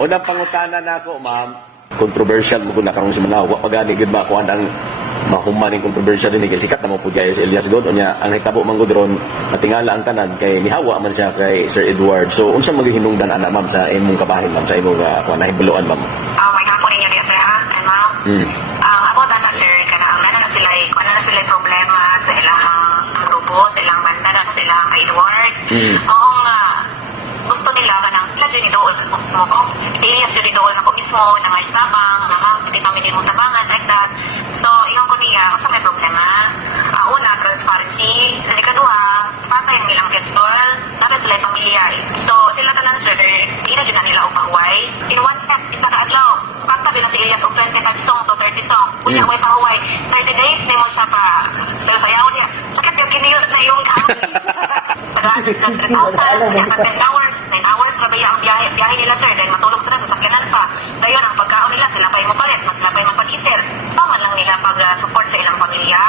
Unang pangutana na ako, ma'am, controversial mo kung nakarong si Manawa. Pagani, gud ba ako ang mahumaning controversial din kay sikat na mo po kay si Elias God. Unya, ang hitabo man gud ron, natingala ang tanan kay nihawa man siya kay Sir Edward. So, unsa maghihinungdan ana, ma'am, sa imong kabahin, ma'am, sa imong nahibuluan, ma'am? May hapon ninyo niya, sir, ha? Ay, ma'am. About na, sir, kanang na sila problema sa ilang grupo, sa ilang banda, sa ilang Edward. Oo nga, gusto nila kanang sila dyan idool mo ko. Elias dyan idool na ko mismo, na may tabang, hindi kami din mo tabangan, like that. So, yung ko niya, kasi may problema. Una, transparency. Ikaduha, patay ang ilang schedule, para sila yung pamilya. So, sila tanan, sir, hindi na dyan na nila upahuway. In one step, isa ka adlaw. Kanta bila si Elias og 25 song to 30 song. Unya, way pahuway. 30 days, di mo siya pa sayaw niya. Sakit yung kiniyot na yung Tagaan ng 3,000, kaya 10 hours, 9 hours, rabaya ang biyahe nila, sir, dahil matulog sila sa sakyanan pa. Dayon, ang pagkaon nila, sila pa yung mapalit, mas sila pa yung mapanisir. So, man lang nila pag-support sa ilang pamilya.